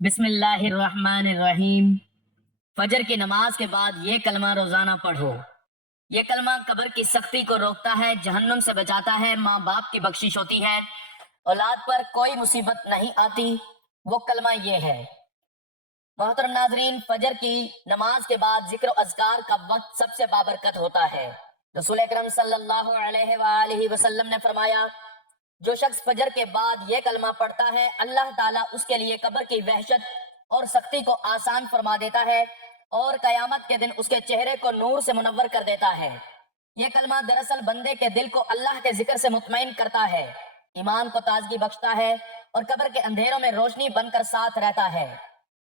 بسم اللہ الرحمن الرحیم۔ فجر کی نماز کے بعد یہ کلمہ روزانہ پڑھو۔ یہ کلمہ قبر کی سختی کو روکتا ہے، جہنم سے بچاتا ہے، ماں باپ کی بخشش ہوتی ہے، اولاد پر کوئی مصیبت نہیں آتی۔ وہ کلمہ یہ ہے۔ محترم ناظرین، فجر کی نماز کے بعد ذکر و اذکار کا وقت سب سے بابرکت ہوتا ہے۔ رسول اکرم صلی اللہ علیہ وآلہ وسلم نے فرمایا، جو شخص فجر کے بعد یہ کلمہ پڑھتا ہے، اللہ تعالیٰ اس کے لیے قبر کی وحشت اور سختی کو آسان فرما دیتا ہے اور قیامت کے دن اس کے چہرے کو نور سے منور کر دیتا ہے۔ یہ کلمہ دراصل بندے کے دل کو اللہ کے ذکر سے مطمئن کرتا ہے، ایمان کو تازگی بخشتا ہے اور قبر کے اندھیروں میں روشنی بن کر ساتھ رہتا ہے۔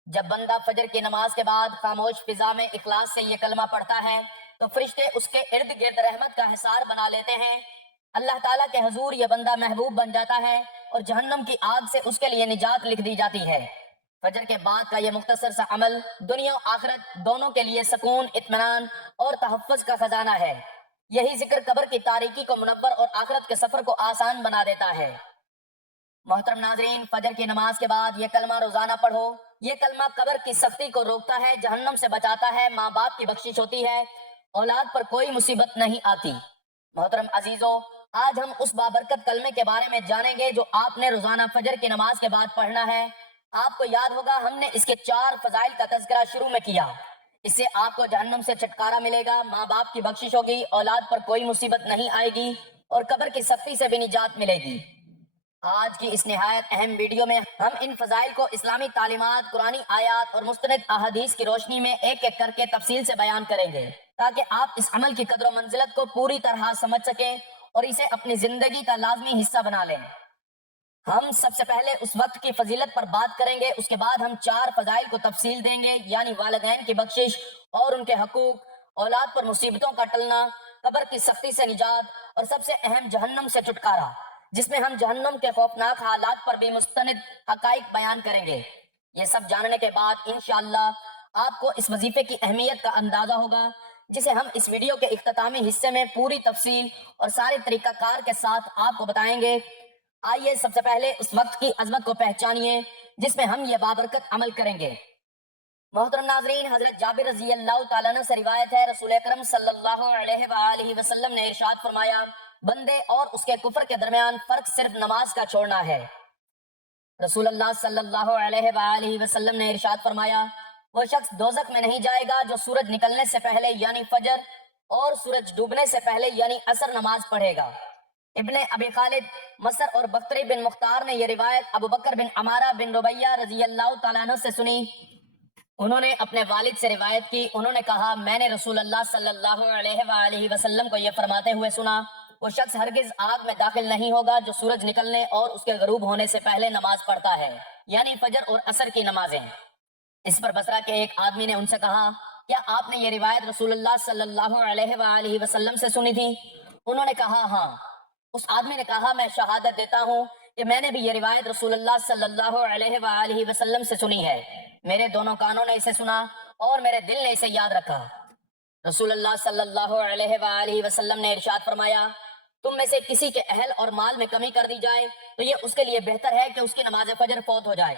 جب بندہ فجر کی نماز کے بعد خاموش فضا میں اخلاص سے یہ کلمہ پڑھتا ہے تو فرشتے اس کے ارد گرد رحمت کا حصار بنا لیتے ہیں۔ اللہ تعالیٰ کے حضور یہ بندہ محبوب بن جاتا ہے اور جہنم کی آگ سے اس کے لیے نجات لکھ دی جاتی ہے۔ فجر کے بعد کا یہ مختصر سا عمل دنیا و آخرت دونوں کے لیے سکون، اطمینان اور تحفظ کا خزانہ ہے۔ یہی ذکر قبر کی تاریکی کو منور اور آخرت کے سفر کو آسان بنا دیتا ہے۔ محترم ناظرین، فجر کی نماز کے بعد یہ کلمہ روزانہ پڑھو۔ یہ کلمہ قبر کی سختی کو روکتا ہے، جہنم سے بچاتا ہے، ماں باپ کی بخشش ہوتی ہے، اولاد پر کوئی مصیبت نہیں آتی۔ محترم عزیزو، آج ہم اس بابرکت کلمے کے بارے میں جانیں گے جو آپ نے روزانہ فجر کی نماز کے بعد پڑھنا ہے۔ آپ کو یاد ہوگا ہم نے اس کے 4 فضائل کا تذکرہ شروع میں کیا۔ اس سے آپ کو جہنم سے چھٹکارا ملے گا، ماں باپ کی بخشش ہوگی، اولاد پر کوئی مصیبت نہیں آئے گی اور قبر کی سختی سے بھی نجات ملے گی۔ آج کی اس نہایت اہم ویڈیو میں ہم ان فضائل کو اسلامی تعلیمات، قرآنی آیات اور مستند احادیث کی روشنی میں ایک ایک کر کے تفصیل سے بیان کریں گے تاکہ آپ اس عمل کی قدر و منزلت کو پوری طرح سمجھ سکیں اور اسے اپنی زندگی کا لازمی حصہ بنا لیں۔ ہم سب سے پہلے اس وقت کی فضیلت پر بات کریں گے، اس کے بعد ہم 4 فضائل کو تفصیل دیں گے، یعنی والدین کی بخشش اور ان کے حقوق، اولاد پر مصیبتوں کا ٹلنا، قبر کی سختی سے نجات اور سب سے اہم جہنم سے چھٹکارا، جس میں ہم جہنم کے خوفناک حالات پر بھی مستند حقائق بیان کریں گے۔ یہ سب جاننے کے بعد انشاءاللہ آپ کو اس وظیفے کی اہمیت کا اندازہ ہوگا، جسے ہم اس ویڈیو کے اختتامی حصے میں پوری تفصیل اور سارے طریقہ کار کے ساتھ آپ کو بتائیں گے۔ آئیے سب سے پہلے اس وقت کی عظمت کو پہچانیے جس میں ہم یہ بابرکت عمل کریں گے۔ محترم ناظرین، حضرت جابر رضی اللہ تعالیٰ عنہ سے روایت ہے، رسول اکرم صلی اللہ علیہ وآلہ وسلم نے ارشاد فرمایا، بندے اور اس کے کفر کے درمیان فرق صرف نماز کا چھوڑنا ہے۔ رسول اللہ صلی اللہ علیہ وآلہ وسلم نے ارشاد فرمایا، وہ شخص دوزخ میں نہیں جائے گا جو سورج نکلنے سے پہلے یعنی فجر اور سورج ڈوبنے سے پہلے یعنی عصر نماز پڑھے گا۔ ابن ابی خالد مصر اور بختری بن مختار نے یہ روایت ابو بکر بن عمارہ بن ربیہ رضی اللہ تعالیٰ عنہ سے سنی۔ انہوں نے اپنے والد سے روایت کی، انہوں نے کہا، میں نے رسول اللہ صلی اللہ علیہ وآلہ وسلم کو یہ فرماتے ہوئے سنا، وہ شخص ہرگز آگ میں داخل نہیں ہوگا جو سورج نکلنے اور اس کے غروب ہونے سے پہلے نماز پڑھتا ہے، یعنی فجر اور عصر کی نمازیں۔ اس پر بصرہ کے ایک آدمی نے ان سے کہا، کیا آپ نے یہ روایت رسول اللہ صلی اللہ علیہ وآلہ وسلم سے سنی تھی؟ انہوں نے کہا، ہاں۔ اس آدمی نے کہا، میں شہادت دیتا ہوں کہ میں نے بھی یہ روایت رسول اللہ صلی اللہ علیہ وآلہ وسلم سے سنی ہے، میرے دونوں کانوں نے اسے سنا اور میرے دل نے اسے یاد رکھا۔ رسول اللہ صلی اللہ علیہ وآلہ وسلم نے ارشاد فرمایا، تم میں سے کسی کے اہل اور مال میں کمی کر دی جائے تو یہ اس کے لیے بہتر ہے کہ اس کی نماز فجر فوت ہو جائے۔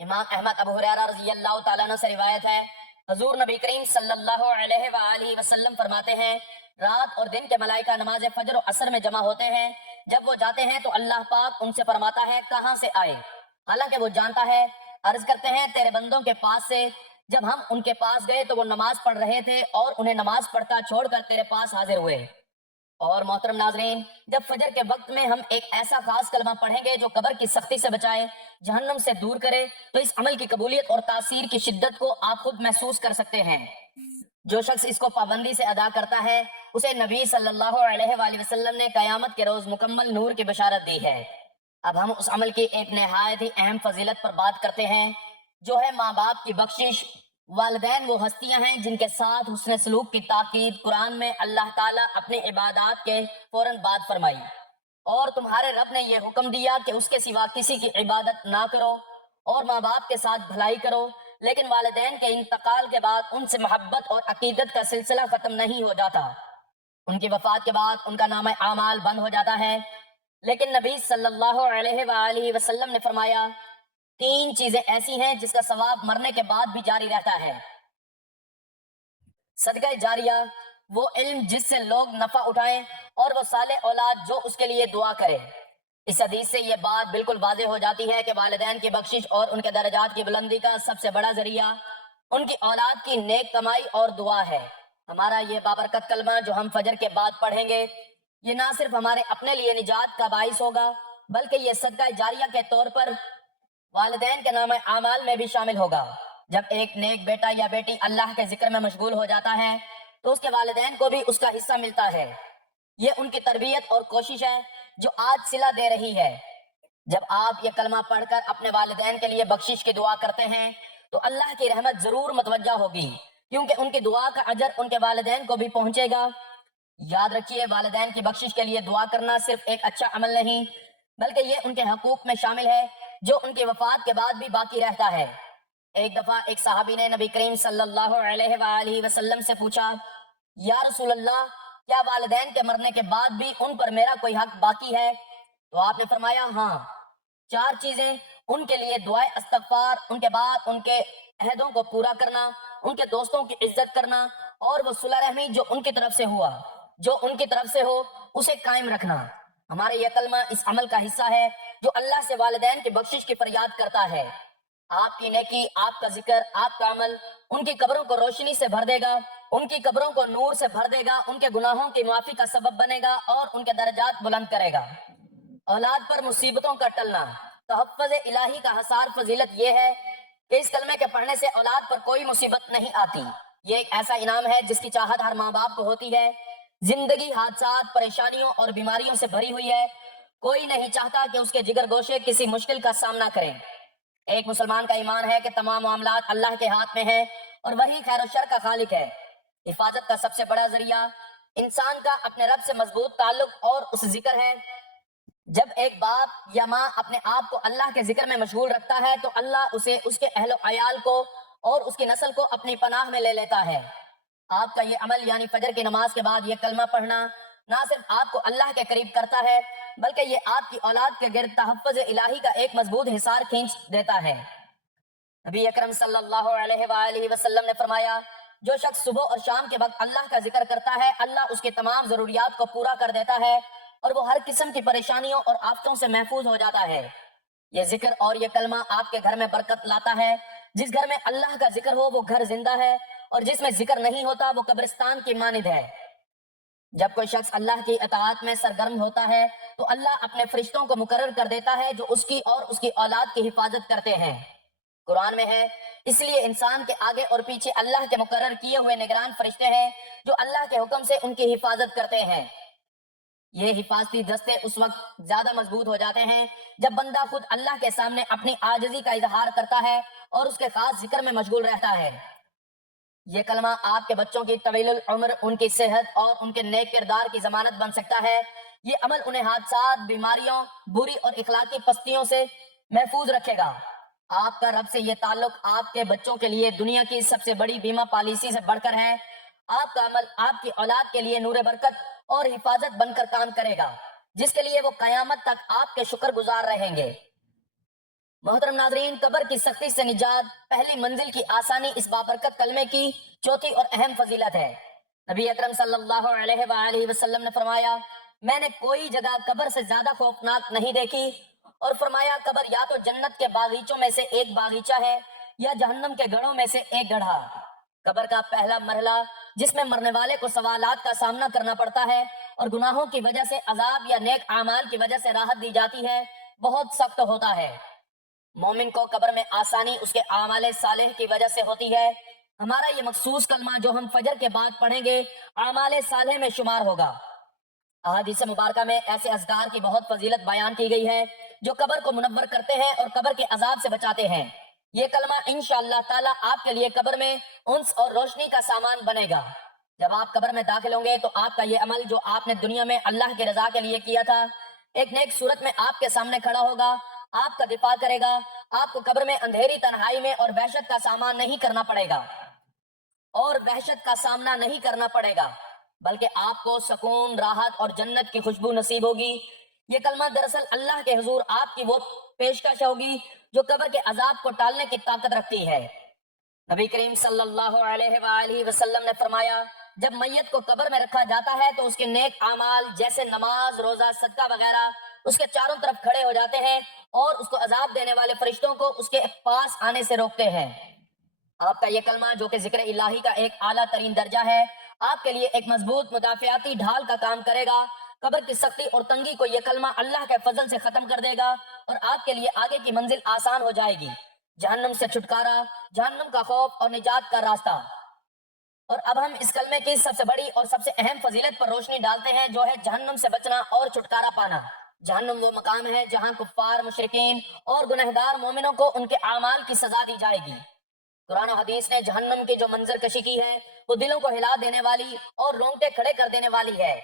امام احمد ابو ہریرہ رضی اللہ تعالیٰ عنہ سے روایت ہے، حضور نبی کریم صلی اللہ علیہ وآلہ وسلم فرماتے ہیں، رات اور دن کے ملائکہ نماز فجر و عصر میں جمع ہوتے ہیں، جب وہ جاتے ہیں تو اللہ پاک ان سے فرماتا ہے، کہاں سے آئے؟ حالانکہ وہ جانتا ہے۔ عرض کرتے ہیں، تیرے بندوں کے پاس سے۔ جب ہم ان کے پاس گئے تو وہ نماز پڑھ رہے تھے اور انہیں نماز پڑھتا چھوڑ کر تیرے پاس حاضر ہوئے۔ اور محترم ناظرین، جب فجر کے وقت میں ہم ایک ایسا خاص کلمہ پڑھیں گے جو قبر کی سختی سے بچائے، جہنم سے دور کرے، تو اس عمل کی قبولیت اور تاثیر کی شدت کو آپ خود محسوس کر سکتے ہیں۔ جو شخص اس کو پابندی سے ادا کرتا ہے اسے نبی صلی اللہ علیہ وآلہ وسلم نے قیامت کے روز مکمل نور کی بشارت دی ہے۔ اب ہم اس عمل کی ایک نہایت ہی اہم فضیلت پر بات کرتے ہیں، جو ہے ماں باپ کی بخشش۔ والدین وہ ہستیاں ہیں جن کے ساتھ حسن سلوک کی تاکید قرآن میں اللہ تعالیٰ اپنی عبادات کے فوراً بعد فرمائی، اور تمہارے رب نے یہ حکم دیا کہ اس کے سوا کسی کی عبادت نہ کرو اور ماں باپ کے ساتھ بھلائی کرو۔ لیکن والدین کے انتقال کے بعد ان سے محبت اور عقیدت کا سلسلہ ختم نہیں ہو جاتا، ان کی وفات کے بعد ان کا نام اعمال بند ہو جاتا ہے۔ لیکن نبی صلی اللہ علیہ وآلہ وسلم نے فرمایا، تین چیزیں ایسی ہیں جس کا ثواب مرنے کے بعد بھی جاری رہتا ہے. صدقہ جاریہ، وہ علم جس سے لوگ نفع اٹھائیں، اور وہ صالح اولاد جو اس کے لیے دعا کرے. اس حدیث سے یہ بات بالکل واضح ہو جاتی ہے کہ والدین کی بخشش اور ان کے درجات کی بلندی کا سب سے بڑا ذریعہ ان کی اولاد کی نیک کمائی اور دعا ہے. ہمارا یہ بابرکت کلمہ جو ہم فجر کے بعد پڑھیں گے، یہ نہ صرف ہمارے اپنے لیے نجات کا باعث ہوگا، بلکہ یہ صدقہ جاریہ کے طور پر والدین کے نام اعمال میں بھی شامل ہوگا. جب ایک نیک بیٹا یا بیٹی اللہ کے ذکر میں مشغول ہو جاتا ہے تو اس کے والدین کو بھی اس کا حصہ ملتا ہے. یہ ان کی تربیت اور کوشش ہے جو آج صلہ دے رہی ہے. جب آپ یہ کلمہ پڑھ کر اپنے والدین کے لیے بخشش کی دعا کرتے ہیں تو اللہ کی رحمت ضرور متوجہ ہوگی، کیونکہ ان کی دعا کا اجر ان کے والدین کو بھی پہنچے گا. یاد رکھیے، والدین کی بخشش کے لیے دعا کرنا صرف ایک اچھا عمل نہیں، بلکہ یہ ان کے حقوق میں شامل ہے جو ان کی وفات کے بعد بھی باقی رہتا ہے. ایک دفعہ ایک صحابی نے نبی کریم صلی اللہ علیہ وآلہ وسلم سے پوچھا، یا رسول اللہ، کیا والدین کے مرنے کے بعد بھی ان پر میرا کوئی حق باقی ہے؟ تو آپ نے فرمایا، ہاں، چار چیزیں: ان کے لیے دعائے استغفار، ان کے بعد ان کے عہدوں کو پورا کرنا، ان کے دوستوں کی عزت کرنا، اور وہ صلہ رحمی جو ان کی طرف سے ہو اسے قائم رکھنا. ہمارے یہ کلمہ اس عمل کا حصہ ہے جو اللہ سے والدین کی بخشش کی فریاد کرتا ہے. آپ کی نیکی، آپ کا ذکر، آپ کا عمل ان کی قبروں کو روشنی سے بھر دے گا، ان کی قبروں کو نور سے بھر دے گا، ان کے گناہوں کی معافی کا سبب بنے گا اور ان کے درجات بلند کرے گا. اولاد پر مصیبتوں کا ٹلنا، تحفظ الہی کا حصار فضیلت یہ ہے کہ اس کلمے کے پڑھنے سے اولاد پر کوئی مصیبت نہیں آتی. یہ ایک ایسا انعام ہے جس کی چاہت ہر ماں باپ کو ہوتی ہے. زندگی حادثات، پریشانیوں اور بیماریوں سے بھری ہوئی ہے. کوئی نہیں چاہتا کہ اس کے جگر گوشے کسی مشکل کا سامنا کریں. ایک مسلمان کا ایمان ہے کہ تمام معاملات اللہ کے ہاتھ میں ہیں اور وہی خیر و شر کا خالق ہے. حفاظت کا سب سے بڑا ذریعہ انسان کا اپنے رب سے مضبوط تعلق اور اس ذکر ہے. جب ایک باپ یا ماں اپنے آپ کو اللہ کے ذکر میں مشغول رکھتا ہے تو اللہ اسے، اس کے اہل و عیال کو اور اس کی نسل کو اپنی پناہ میں لے لیتا ہے. آپ کا یہ عمل یعنی فجر کی نماز کے بعد یہ کلمہ پڑھنا نہ صرف آپ کو اللہ کے قریب کرتا ہے، بلکہ یہ آپ کی اولاد کے گرد تحفظ الہی کا ایک مضبوط حصار کھینچ دیتا ہے. نبی اکرم صلی اللہ علیہ وآلہ وسلم نے فرمایا، جو شخص صبح اور شام کے وقت اللہ کا ذکر کرتا ہے، اللہ اس کی تمام ضروریات کو پورا کر دیتا ہے اور وہ ہر قسم کی پریشانیوں اور آفتوں سے محفوظ ہو جاتا ہے. یہ ذکر اور یہ کلمہ آپ کے گھر میں برکت لاتا ہے. جس گھر میں اللہ کا ذکر ہو وہ گھر زندہ ہے، اور جس میں ذکر نہیں ہوتا وہ قبرستان کی مانند ہے. جب کوئی شخص اللہ کی اطاعت میں سرگرم ہوتا ہے تو اللہ اپنے فرشتوں کو مقرر کر دیتا ہے جو اس کی اور اس کی اولاد کی حفاظت کرتے ہیں. قرآن میں ہے، اس لیے انسان کے آگے اور پیچھے اللہ کے مقرر کیے ہوئے نگران فرشتے ہیں جو اللہ کے حکم سے ان کی حفاظت کرتے ہیں. یہ حفاظتی دستے اس وقت زیادہ مضبوط ہو جاتے ہیں جب بندہ خود اللہ کے سامنے اپنی عاجزی کا اظہار کرتا ہے اور اس کے خاص ذکر میں مشغول رہتا ہے. یہ کلمہ آپ کے بچوں کی طویل العمر، ان کی صحت اور ان کے نیک کردار کی ضمانت بن سکتا ہے. یہ عمل انہیں حادثات، بیماریوں، بری اور اخلاقی پستیوں سے محفوظ رکھے گا. آپ کا رب سے یہ تعلق آپ کے بچوں کے لیے دنیا کی سب سے بڑی بیمہ پالیسی سے بڑھ کر ہے. آپ کا عمل آپ کی اولاد کے لیے نور برکت اور حفاظت بن کر کام کرے گا، جس کے لیے وہ قیامت تک آپ کے شکر گزار رہیں گے. محترم ناظرین، قبر کی سختی سے نجات، پہلی منزل کی آسانی اس بابرکت کلمے کی چوتھی اور اہم فضیلت ہے. نبی اکرم صلی اللہ علیہ وآلہ وسلم نے فرمایا، میں نے کوئی جگہ قبر سے زیادہ خوفناک نہیں دیکھی، اور فرمایا، قبر یا تو جنت کے باغیچوں میں سے ایک باغیچہ ہے یا جہنم کے گڑھوں میں سے ایک گڑھا. قبر کا پہلا مرحلہ، جس میں مرنے والے کو سوالات کا سامنا کرنا پڑتا ہے اور گناہوں کی وجہ سے عذاب یا نیک اعمال کی وجہ سے راحت دی جاتی ہے، بہت سخت ہوتا ہے. مومن کو قبر میں آسانی اس کے اعمال صالح کی وجہ سے ہوتی ہے. ہمارا یہ مخصوص کلمہ جو ہم فجر کے بعد پڑھیں گے اعمال صالح میں شمار ہوگا. احادیث مبارکہ میں ایسے اذکار کی بہت فضیلت بیان کی گئی ہے جو قبر کو منور کرتے ہیں اور قبر کے عذاب سے بچاتے ہیں. یہ کلمہ انشاءاللہ تعالی آپ کے لیے قبر میں انس اور روشنی کا سامان بنے گا. جب آپ قبر میں داخل ہوں گے تو آپ کا یہ عمل جو آپ نے دنیا میں اللہ کی رضا کے لیے کیا تھا، ایک نیک صورت میں آپ کے سامنے کھڑا ہوگا، آپ کا دفاع کرے گا. آپ کو قبر میں اندھیری تنہائی میں اور وحشت کا سامنا نہیں کرنا پڑے گا، بلکہ آپ کو سکون، راحت اور جنت کی خوشبو نصیب ہوگی. یہ کلمہ دراصل اللہ کے حضور آپ کی وہ پیشکش ہوگی جو قبر کے عذاب کو ٹالنے کی طاقت رکھتی ہے۔ نبی کریم صلی اللہ علیہ وآلہ وسلم نے فرمایا، جب میت کو قبر میں رکھا جاتا ہے تو اس کے نیک اعمال جیسے نماز، روزہ، صدقہ وغیرہ اس کے چاروں طرف کھڑے ہو جاتے ہیں اور اس کو عذاب دینے والے فرشتوں کو اس کے پاس آنے سے روکتے ہیں۔ آپ کا یہ کلمہ جو کہ ذکر الہی کا ایک اعلیٰ ترین درجہ ہے، آپ کے لیے ایک مضبوط مدافعاتی ڈھال کا کام کرے گا۔ قبر کی سختی اور تنگی کو یہ کلمہ اللہ کے فضل سے ختم کر دے گا اور آپ کے لیے آگے کی منزل آسان ہو جائے گی۔ جہنم سے چھٹکارا، جہنم کا خوف اور نجات کا راستہ۔ اور اب ہم اس کلمے کی سب سے بڑی اور سب سے اہم فضیلت پر روشنی ڈالتے ہیں، جو ہے جہنم سے بچنا اور چھٹکارا پانا۔ جہنم وہ مقام ہے جہاں کفار، مشرکین اور گنہگار مومنوں کو ان کے اعمال کی سزا دی جائے گی۔ قرآن و حدیث نے جہنم کی جو منظر کشی کی ہے وہ دلوں کو ہلا دینے والی اور رونگٹے کھڑے کر دینے والی ہے۔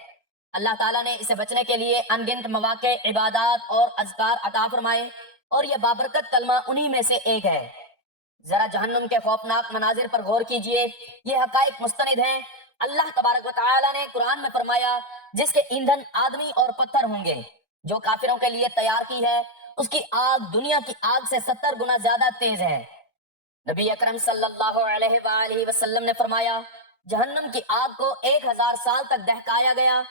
اللہ تعالیٰ نے اسے بچنے کے لیے ان گنت مواقع، عبادات اور اذکار عطا فرمائے، اور یہ بابرکت کلمہ انہی میں سے ایک ہے۔ ذرا جہنم کے خوفناک مناظر پر غور کیجئے، یہ حقائق مستند ہیں۔ اللہ تبارک و تعالیٰ نے قرآن میں فرمایا، جس کے ایندھن آدمی اور پتھر ہوں گے، جو کافروں کے لیے تیار کی ہے، اس کی آگ دنیا کی آگ سے 70 گنا زیادہ تیز ہے۔ نبی اکرم صلی اللہ علیہ وآلہ وسلم نے فرمایا، جہنم کی آگ کو 1000 سال تک دہکایا گیا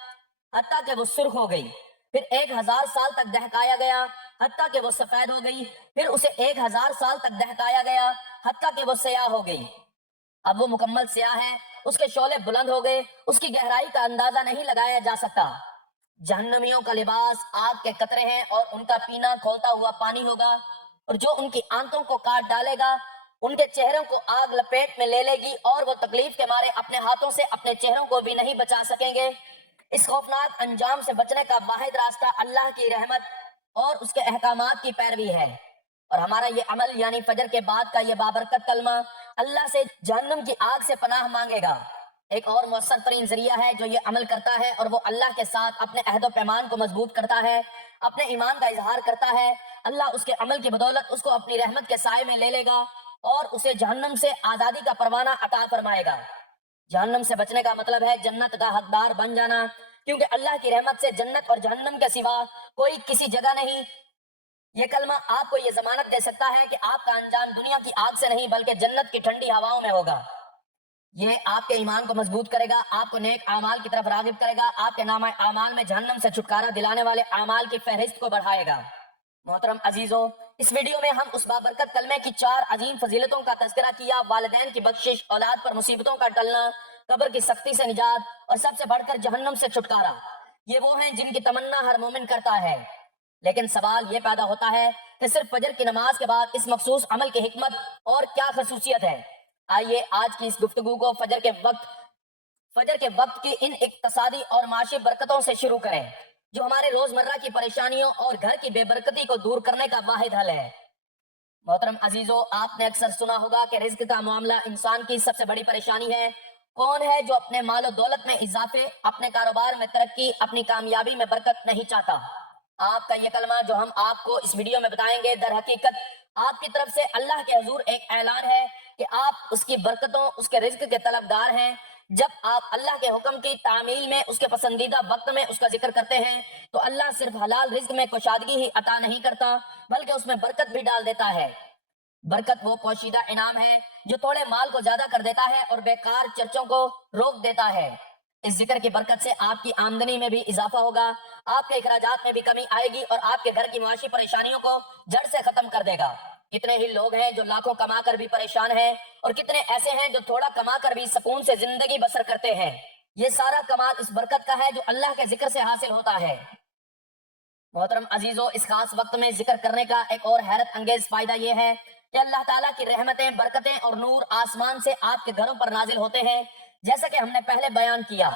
حتیٰ کہ وہ سرخ ہو گئی، پھر 1000 سال تک دہکایا گیا حتیٰ کہ وہ سفید ہو گئی، پھر اسے 1000 سال تک دہکایا گیا حتیٰ کہ وہ سیاہ ہو گئی۔ اب وہ مکمل سیاہ ہے، اس کے شعلے بلند ہو گئے، اس کی گہرائی کا اندازہ نہیں لگایا جا سکتا۔ جہنمیوں کا لباس آگ کے قطرے ہیں اور ان کا پینا کھولتا ہوا پانی ہوگا، اور جو ان کی آنتوں کو کاٹ ڈالے گا ان کے چہروں کو آگ لپیٹ میں لے لے گی، اور وہ تکلیف کے مارے اپنے ہاتھوں سے اپنے چہروں کو بھی نہیں بچا سکیں گے۔ اس خوفناک انجام سے بچنے کا واحد راستہ اللہ کی رحمت اور اس کے احکامات کی پیروی ہے، اور ہمارا یہ عمل یعنی فجر کے بعد کا یہ بابرکت کلمہ اللہ سے جہنم کی آگ سے پناہ مانگے گا۔ ایک اور مؤثر ترین ذریعہ ہے جو یہ عمل کرتا ہے، اور وہ اللہ کے ساتھ اپنے عہد و پیمان کو مضبوط کرتا ہے، اپنے ایمان کا اظہار کرتا ہے۔ اللہ اس کے عمل کی بدولت اس کو اپنی رحمت کے سائے میں لے لے گا اور اسے جہنم سے آزادی کا پروانہ عطا فرمائے گا۔ جہنم سے بچنے کا مطلب ہے جنت کا حقدار بن جانا، کیونکہ اللہ کی رحمت سے جنت اور جہنم کے سوا کوئی کسی جگہ نہیں۔ یہ کلمہ آپ کو یہ ضمانت دے سکتا ہے کہ آپ کا انجام دنیا کی آگ سے نہیں بلکہ جنت کی ٹھنڈی ہواؤں میں ہوگا۔ یہ آپ کے ایمان کو مضبوط کرے گا، آپ کو نیک اعمال کی طرف راغب کرے گا، آپ کے نامہ اعمال میں جہنم سے چھٹکارا دلانے والے اعمال کی فہرست کو بڑھائے گا۔ محترم عزیزو، اس ویڈیو میں ہم اس بابرکت کلمے کی 4 عظیم فضیلتوں کا تذکرہ کیا: والدین کی بخشش، اولاد پر مصیبتوں کا ٹلنا، قبر کی سختی سے نجات، اور سب سے بڑھ کر جہنم سے چھٹکارا۔ یہ وہ ہیں جن کی تمنا ہر مومن کرتا ہے، لیکن سوال یہ پیدا ہوتا ہے کہ صرف فجر کی نماز کے بعد اس مخصوص عمل کی حکمت اور کیا خصوصیت ہے؟ آئیے آج کی اس گفتگو کو فجر کے وقت کی ان اقتصادی اور معاشی برکتوں سے شروع کریں، جو ہمارے روزمرہ کی پریشانیوں اور گھر کی بے برکتی کو دور کرنے کا واحد حل ہے۔ محترم عزیزو، آپ نے اکثر سنا ہوگا کہ رزق کا معاملہ انسان کی سب سے بڑی پریشانی ہے۔ کون ہے جو اپنے مال و دولت میں اضافے، اپنے کاروبار میں ترقی، اپنی کامیابی میں برکت نہیں چاہتا؟ آپ کا یہ کلمہ جو ہم آپ کو اس ویڈیو میں بتائیں گے، در حقیقت آپ کی طرف سے اللہ کے حضور ایک اعلان ہے کہ آپ اس کی برکتوں، اس کے رزق کے طلبگار ہیں۔ جب آپ اللہ کے حکم کی تعمیل میں، اس کے پسندیدہ وقت میں اس کا ذکر کرتے ہیں تو اللہ صرف حلال رزق میں کشادگی ہی عطا نہیں کرتا بلکہ اس میں برکت بھی ڈال دیتا ہے۔ برکت وہ پوشیدہ انعام ہے جو تھوڑے مال کو زیادہ کر دیتا ہے اور بیکار چرچوں کو روک دیتا ہے۔ اس ذکر کی برکت سے آپ کی آمدنی میں بھی اضافہ ہوگا، آپ کے اخراجات میں بھی کمی آئے گی، اور آپ کے گھر کی معاشی پریشانیوں کو جڑ سے ختم کر دے گا۔ کتنے ہی لوگ ہیں جو لاکھوں کما کر بھی پریشان ہیں، اور کتنے ایسے ہیں جو تھوڑا کما کر بھی سکون سے زندگی بسر کرتے ہیں۔ یہ سارا کمال اس برکت کا ہے جو اللہ کے ذکر سے حاصل ہوتا ہے۔ محترم عزیزو، اس خاص وقت میں ذکر کرنے کا ایک اور حیرت انگیز فائدہ یہ ہے کہ اللہ تعالیٰ کی رحمتیں، برکتیں اور نور آسمان سے آپ کے گھروں پر نازل ہوتے ہیں، جیسا کہ ہم نے پہلے بیان کیا۔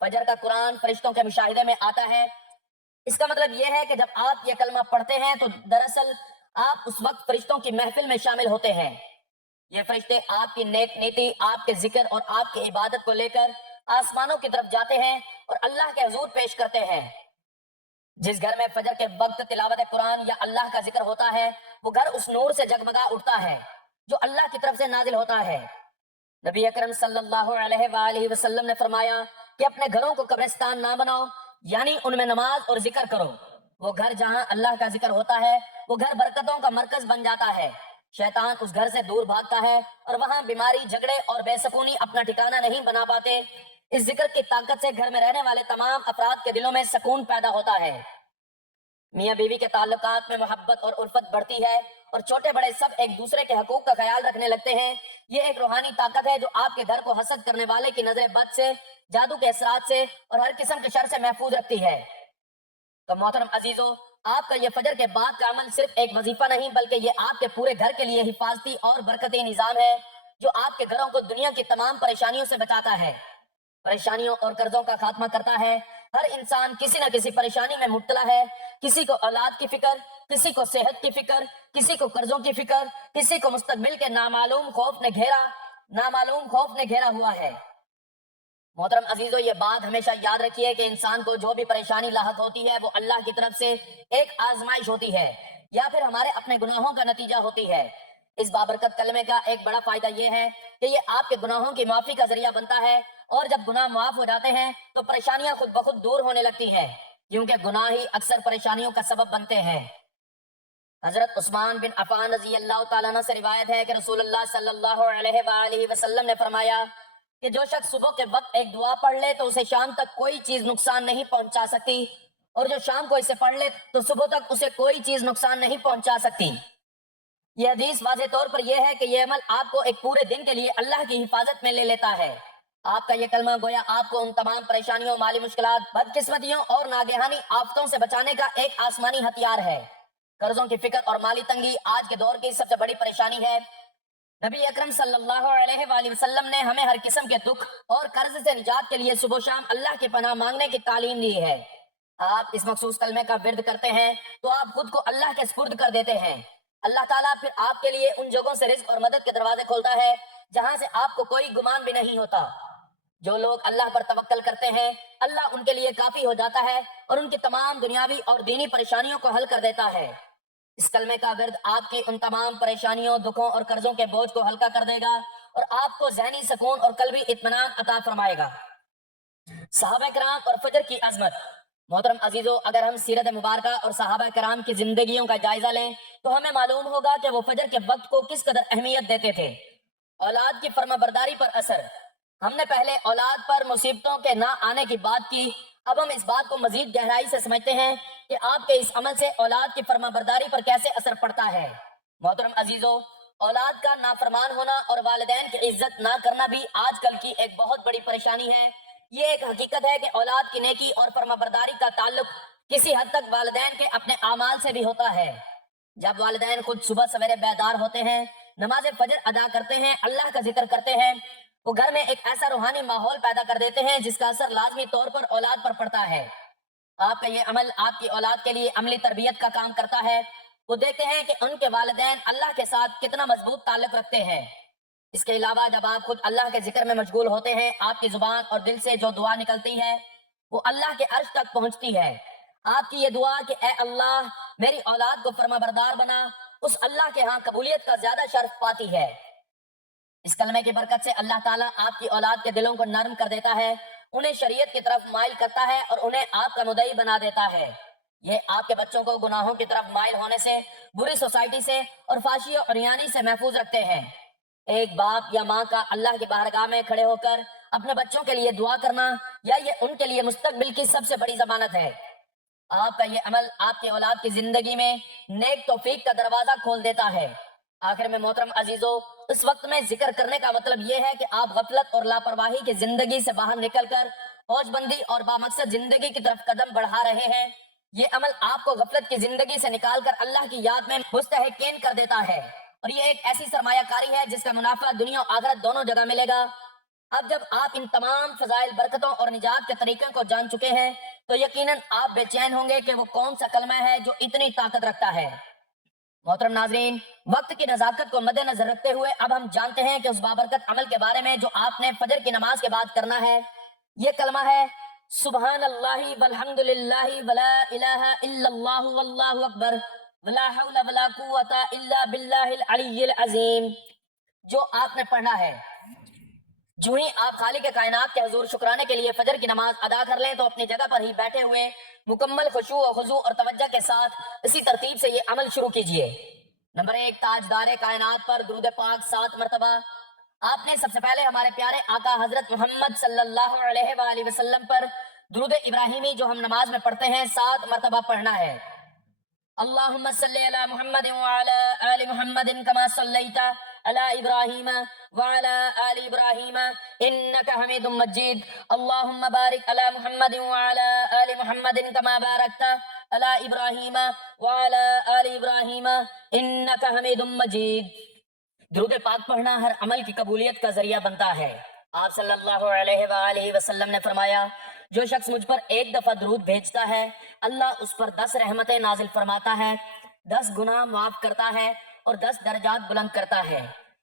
فجر کا قرآن فرشتوں کے مشاہدے میں آتا ہے۔ اس کا مطلب یہ ہے کہ جب آپ یہ کلمہ پڑھتے ہیں تو دراصل آپ اس وقت فرشتوں کی محفل میں شامل ہوتے ہیں۔ یہ فرشتے آپ کی نیک نیتی، آپ کے ذکر اور آپ کی عبادت کو لے کر آسمانوں کی طرف جاتے ہیں اور اللہ کے حضور پیش کرتے ہیں۔ جس گھر میں فجر کے وقت تلاوت قرآن یا اللہ کا ذکر ہوتا ہے، وہ گھر اس نور سے جگمگا اٹھتا ہے جو اللہ کی طرف سے نازل ہوتا ہے۔ نبی اکرم صلی اللہ علیہ وآلہ وسلم نے فرمایا کہ اپنے گھروں کو قبرستان نہ بناؤ، یعنی ان میں نماز اور ذکر کرو۔ وہ گھر جہاں اللہ کا ذکر ہوتا ہے وہ گھر برکتوں کا مرکز بن جاتا ہے. شیطان اس گھر سے دور بھاگتا ہے اور وہاں بیماری، جھگڑے اور بے سکونی اپنا ٹھکانہ نہیں بنا پاتے. اس ذکر کی طاقت سے گھر میں رہنے والے تمام افراد کے دلوں میں سکون پیدا ہوتا ہے. میاں بیوی کے تعلقات میں محبت اور الفت بڑھتی ہے اور چھوٹے بڑے سب ایک دوسرے کے حقوق کا خیال رکھنے لگتے ہیں. یہ ایک روحانی طاقت ہے جو آپ کے گھر کو حسد کرنے والے کی نظر بد سے، جادو کے اثرات سے اور ہر قسم کے شر سے محفوظ رکھتی ہے. تو محترم عزیزو، آپ کا یہ فجر کے بعد کا عمل صرف ایک وظیفہ نہیں بلکہ یہ آپ کے پورے گھر کے لیے حفاظتی اور برکتی نظام ہے جو آپ کے گھروں کو دنیا کی تمام پریشانیوں سے بچاتا ہے، پریشانیوں اور قرضوں کا خاتمہ کرتا ہے. ہر انسان کسی نہ کسی پریشانی میں مبتلا ہے. کسی کو اولاد کی فکر، کسی کو صحت کی فکر، کسی کو قرضوں کی فکر، کسی کو مستقبل کے نامعلوم خوف نے گھیرا ہوا ہے. محترم عزیزو، یہ بات ہمیشہ یاد رکھیے کہ انسان کو جو بھی پریشانی لاحق ہوتی ہے وہ اللہ کی طرف سے ایک آزمائش ہوتی ہے یا پھر ہمارے اپنے گناہوں کا نتیجہ ہوتی ہے. اس بابرکت کلمے کا ایک بڑا فائدہ یہ ہے کہ یہ آپ کے گناہوں کی معافی کا ذریعہ بنتا ہے، اور جب گناہ معاف ہو جاتے ہیں تو پریشانیاں خود بخود دور ہونے لگتی ہیں، کیونکہ گناہ ہی اکثر پریشانیوں کا سبب بنتے ہیں. حضرت عثمان بن عفان رضی اللہ تعالیٰ عنہ سے روایت ہے کہ رسول اللہ صلی اللہ علیہ وآلہ وسلم نے فرمایا کہ جو شخص صبح کے وقت ایک دعا پڑھ لے تو اسے شام تک کوئی چیز نقصان نہیں پہنچا سکتی، اور جو شام کو اسے پڑھ لے تو صبح تک اسے کوئی چیز نقصان نہیں پہنچا سکتی. یہ حدیث واضح طور پر یہ ہے کہ یہ عمل آپ کو ایک پورے دن کے لیے اللہ کی حفاظت میں لے لیتا ہے. آپ کا یہ کلمہ گویا آپ کو ان تمام پریشانیوں، مالی مشکلات، بدقسمتیوں اور ناگہانی آفتوں سے بچانے کا ایک آسمانی ہتھیار ہے. قرضوں کی فکر اور مالی تنگی آج کے دور کی سب سے بڑی پریشانی ہے. نبی اکرم صلی اللہ علیہ وآلہ وسلم نے ہمیں ہر قسم کے دکھ اور قرض سے نجات کے لیے صبح و شام اللہ کی پناہ مانگنے کی تعلیم دی ہے. آپ اس مخصوص کلمے کا ورد کرتے ہیں تو آپ خود کو اللہ کے سپرد کر دیتے ہیں. اللہ تعالیٰ پھر آپ کے لیے ان جگہوں سے رزق اور مدد کے دروازے کھولتا ہے جہاں سے آپ کو کوئی گمان بھی نہیں ہوتا. جو لوگ اللہ پر توکل کرتے ہیں اللہ ان کے لیے کافی ہو جاتا ہے اور ان کی تمام دنیاوی اور دینی پریشانیوں کو حل کر دیتا ہے. اس کلمے کا ورد آپ کی ان تمام پریشانیوں، دکھوں اور قرضوں کے بوجھ کو ہلکا کر دے گا اور آپ کو ذہنی سکون اور قلبی اطمینان عطا فرمائے گا. صحابہ کرام اور فجر کی عظمت. محترم عزیزو، اگر ہم سیرت مبارکہ اور صحابہ کرام کی زندگیوں کا جائزہ لیں تو ہمیں معلوم ہوگا کہ وہ فجر کے وقت کو کس قدر اہمیت دیتے تھے. اولاد کی فرما برداری پر اثر. ہم نے پہلے اولاد پر مصیبتوں کے نہ آنے کی بات کی، اب ہم اس بات کو مزید گہرائی سے سمجھتے ہیں کہ آپ کے اس عمل سے اولاد کی فرما برداری پر کیسے اثر پڑتا ہے. محترم عزیزو، اولاد کا نافرمان ہونا اور والدین کی عزت نہ کرنا بھی آج کل کی ایک بہت بڑی پریشانی ہے. یہ ایک حقیقت ہے کہ اولاد کی نیکی اور فرما برداری کا تعلق کسی حد تک والدین کے اپنے اعمال سے بھی ہوتا ہے. جب والدین خود صبح سویرے بیدار ہوتے ہیں، نماز فجر ادا کرتے ہیں، اللہ کا ذکر کرتے ہیں، وہ گھر میں ایک ایسا روحانی ماحول پیدا کر دیتے ہیں جس کا اثر لازمی طور پر اولاد پر پڑتا ہے. آپ کا یہ عمل آپ کی اولاد کے لیے عملی تربیت کا کام کرتا ہے. وہ دیکھتے ہیں کہ ان کے والدین اللہ کے ساتھ کتنا مضبوط تعلق رکھتے ہیں. اس کے علاوہ جب آپ خود اللہ کے ذکر میں مشغول ہوتے ہیں، آپ کی زبان اور دل سے جو دعا نکلتی ہے وہ اللہ کے عرش تک پہنچتی ہے. آپ کی یہ دعا کہ اے اللہ میری اولاد کو فرما بردار بنا، اس اللہ کے ہاں قبولیت کا زیادہ شرف پاتی ہے. اس کلمے کی برکت سے اللہ تعالیٰ آپ کی اولاد کے دلوں کو نرم کر دیتا ہے، انہیں شریعت کی طرف مائل کرتا ہے اور انہیں آپ کا مدعی بنا دیتا ہے. یہ آپ کے بچوں کو گناہوں کی طرف مائل ہونے سے، بری سوسائٹی سے اور فحاشی اور عریانی سے محفوظ رکھتے ہیں. ایک باپ یا ماں کا اللہ کی بارگاہ میں کھڑے ہو کر اپنے بچوں کے لیے دعا کرنا یا یہ ان کے لیے مستقبل کی سب سے بڑی ضمانت ہے. آپ کا یہ عمل آپ کی اولاد کی زندگی میں نیک توفیق کا دروازہ کھول دیتا ہے. آخر میں محترم عزیزو، اس وقت میں ذکر کرنے کا مطلب یہ ہے کہ آپ غفلت اور لاپرواہی کی زندگی سے باہر نکل کر فوج بندی اور بامقصد زندگی کی طرف قدم بڑھا رہے ہیں. یہ عمل آپ کو غفلت کی زندگی سے نکال کر اللہ کی یاد میں مستحقین کر دیتا ہے، اور یہ ایک ایسی سرمایہ کاری ہے جس کا منافع دنیا و آخرت دونوں جگہ ملے گا. اب جب آپ ان تمام فضائل، برکتوں اور نجات کے طریقوں کو جان چکے ہیں تو یقیناً آپ بے چین ہوں گے کہ وہ کون سا کلمہ ہے جو اتنی طاقت رکھتا ہے. محترم ناظرین، وقت کی نزاکت کو مد نظر رکھتے ہوئے اب ہم جانتے ہیں کہ اس بابرکت عمل کے بارے میں جو آپ نے فجر کی نماز کے بعد کرنا ہے. یہ کلمہ ہے سبحان اللہ والحمد للہ ولا الہ الا اللہ واللہ اکبر ولا حول ولا قوت الا باللہ العلی العظیم. جو آپ نے پڑھنا ہے، جو ہی آپ خالق کائنات کے حضور شکرانے کے لیے فجر کی نماز ادا کر لیں تو اپنی جگہ پر ہی بیٹھے ہوئے مکمل خشوع و خضوع اور توجہ کے ساتھ اسی ترتیب سے یہ عمل شروع کیجئے۔ نمبر 1، تاجدار کائنات پر درود پاک 7 مرتبہ۔ آپ نے سب سے پہلے ہمارے پیارے آقا حضرت محمد صلی اللہ علیہ وآلہ وسلم پر درود ابراہیمی جو ہم نماز میں پڑھتے ہیں 7 مرتبہ پڑھنا ہے۔ اللہم صلی علی محمد وعلی آل محمد کما صلیت علی ابراہیم وعلی آل ابراہیم انکا حمید مجید۔ اللہم بارک علی محمد وعلی آل محمد کما بارکت علی ابراہیم وعلی آل ابراہیم انکا حمید مجید۔ درود پاک پڑھنا ہر عمل کی قبولیت کا ذریعہ بنتا ہے۔ آپ صلی اللہ علیہ وآلہ وسلم نے فرمایا، جو شخص مجھ پر ایک دفعہ درود بھیجتا ہے اللہ اس پر 10 رحمتیں نازل فرماتا ہے، 10 گناہ معاف کرتا ہے اور 10 درجات بلند کرتا ہے۔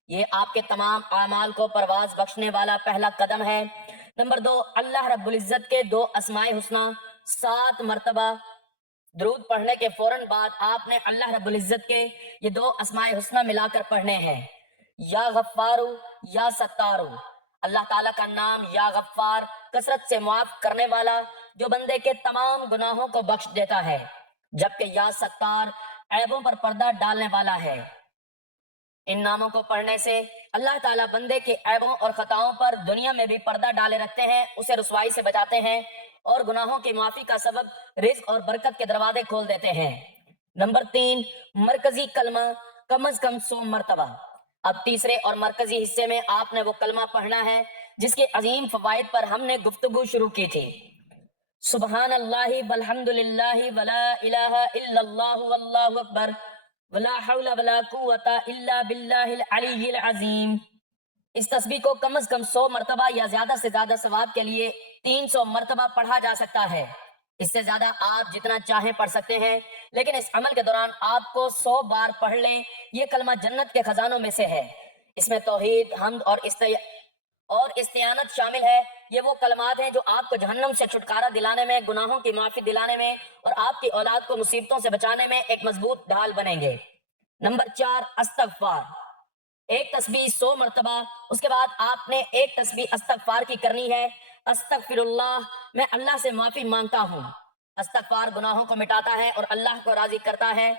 یہ آپ کے تمام اعمال کو پرواز بخشنے والا پہلا قدم ہے۔ نمبر 2، اللہ رب العزت کے 2 اسماء حسنی 7 مرتبہ۔ درود پڑھنے کے فوراً بعد آپ نے اللہ رب العزت کے یہ 2 اسماء حسنی ملا کر پڑھنے ہیں، یا غفارو یا ستارو۔ اللہ تعالیٰ کا نام یا غفار کثرت سے معاف کرنے والا جو بندے کے تمام گناہوں کو بخش دیتا ہے، جبکہ یا ستار عیبوں پر پردہ ڈالنے والا ہے۔ ان ناموں کو پڑھنے سے اللہ تعالیٰ بندے کے عیبوں اور خطاؤں پر دنیا میں بھی پردہ ڈالے رکھتے ہیں، اسے رسوائی سے بچاتے ہیں اور گناہوں کی معافی کا سبب رزق اور برکت کے دروازے کھول دیتے ہیں۔ نمبر 3، مرکزی کلمہ کم از کم 100 مرتبہ۔ اب تیسرے اور مرکزی حصے میں آپ نے وہ کلمہ پڑھنا ہے جس کے عظیم فوائد پر ہم نے گفتگو شروع کی تھی۔ سبحان اللہ والحمد للہ ولا الہ الا اللہ واللہ اکبر ولا حول ولا قوت الا باللہ العلی العظیم۔ اس تسبیح کو کم از کم 100 مرتبہ یا زیادہ سے زیادہ ثواب کے لیے 300 مرتبہ پڑھا جا سکتا ہے۔ اس سے زیادہ آپ جتنا چاہیں پڑھ سکتے ہیں، لیکن اس عمل کے دوران آپ کو 100 بار پڑھ لیں۔ یہ کلمہ جنت کے خزانوں میں سے ہے۔ اس میں توحید، حمد اور استعانت شامل ہے۔ یہ وہ کلمات ہیں جو آپ کو جہنم سے چھٹکارا دلانے میں، گناہوں کی معافی دلانے میں اور آپ کی اولاد کو مصیبتوں سے بچانے میں ایک مضبوط ڈھال بنیں گے۔ نمبر 4، استغفار۔ ایک تسبیح 100 مرتبہ، اس کے بعد آپ نے ایک تسبیح استغفار کی کرنی ہے۔ استغفر اللہ، میں اللہ سے معافی مانگتا ہوں۔ استغفار گناہوں کو مٹاتا ہے اور اللہ کو راضی کرتا ہے۔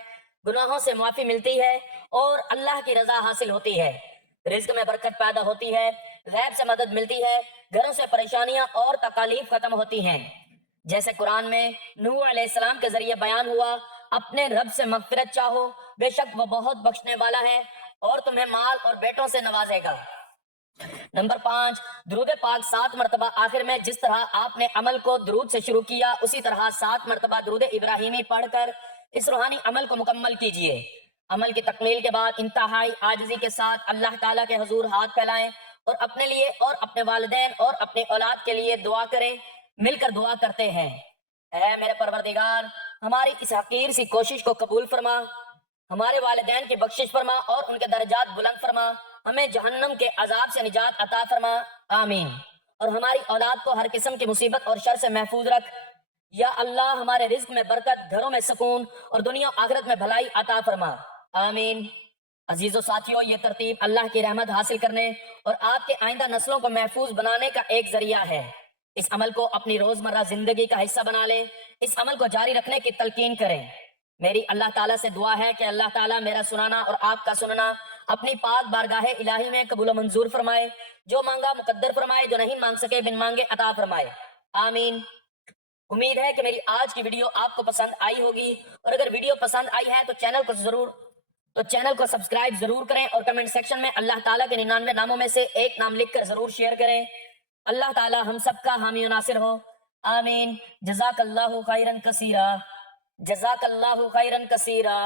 گناہوں سے معافی ملتی ہے اور اللہ کی رضا حاصل ہوتی ہے، رزق میں برکت پیدا ہوتی ہے، غیب سے مدد ملتی ہے، گھروں سے پریشانیاں اور تکالیف ختم ہوتی ہیں۔ جیسے قرآن میں نوح علیہ السلام کے ذریعے بیان ہوا، اپنے رب سے مغفرت چاہو، بے شک وہ بہت بخشنے والا ہے اور تمہیں مال اور بیٹوں سے نوازے گا۔ نمبر 5، درود پاک 7 مرتبہ۔ آخر میں جس طرح آپ نے عمل کو درود سے شروع کیا اسی طرح 7 مرتبہ درود ابراہیمی پڑھ کر اس روحانی عمل کو مکمل کیجئے۔ عمل کی تکمیل کے بعد انتہائی عاجزی کے ساتھ اللہ تعالیٰ کے حضور ہاتھ پھیلائیں اور اپنے لیے اور اپنے والدین اور اپنی اولاد کے لیے دعا کریں۔ مل کر دعا کرتے ہیں، اے میرے پروردگار، ہماری اس حقیر سی کوشش کو قبول فرما، ہمارے والدین کی بخشش فرما اور ان کے درجات بلند فرما، ہمیں جہنم کے عذاب سے نجات عطا فرما، آمین۔ اور ہماری اولاد کو ہر قسم کی مصیبت اور شر سے محفوظ رکھ، یا اللہ ہمارے رزق میں برکت، گھروں میں سکون اور دنیا و آخرت میں بھلائی عطا فرما، آمین۔ عزیزو ساتھیو، یہ ترتیب اللہ کی رحمت حاصل کرنے اور آپ کے آئندہ نسلوں کو محفوظ بنانے کا ایک ذریعہ ہے۔ اس عمل کو اپنی روزمرہ زندگی کا حصہ بنا لیں، اس عمل کو جاری رکھنے کی تلقین کریں۔ میری اللہ تعالیٰ سے دعا ہے کہ اللہ تعالیٰ میرا سنانا اور آپ کا سننا اپنی پاک بارگاہ الہی میں قبول و منظور فرمائے، جو مانگا مقدر فرمائے، جو نہیں مانگ سکے بن مانگے عطا فرمائے، آمین۔ امید ہے کہ میری آج کی ویڈیو آپ کو پسند آئی ہوگی، اور اگر ویڈیو پسند آئی ہے تو چینل کو سبسکرائب ضرور کریں اور کمنٹ سیکشن میں اللہ تعالیٰ کے 99 ناموں میں سے ایک نام لکھ کر ضرور شیئر کریں۔ اللہ تعالیٰ ہم سب کا حامی و ناصر ہو، آمین۔ جزاک اللہ خیرن کثیرا، جزاک اللہ خیرن کثیرا۔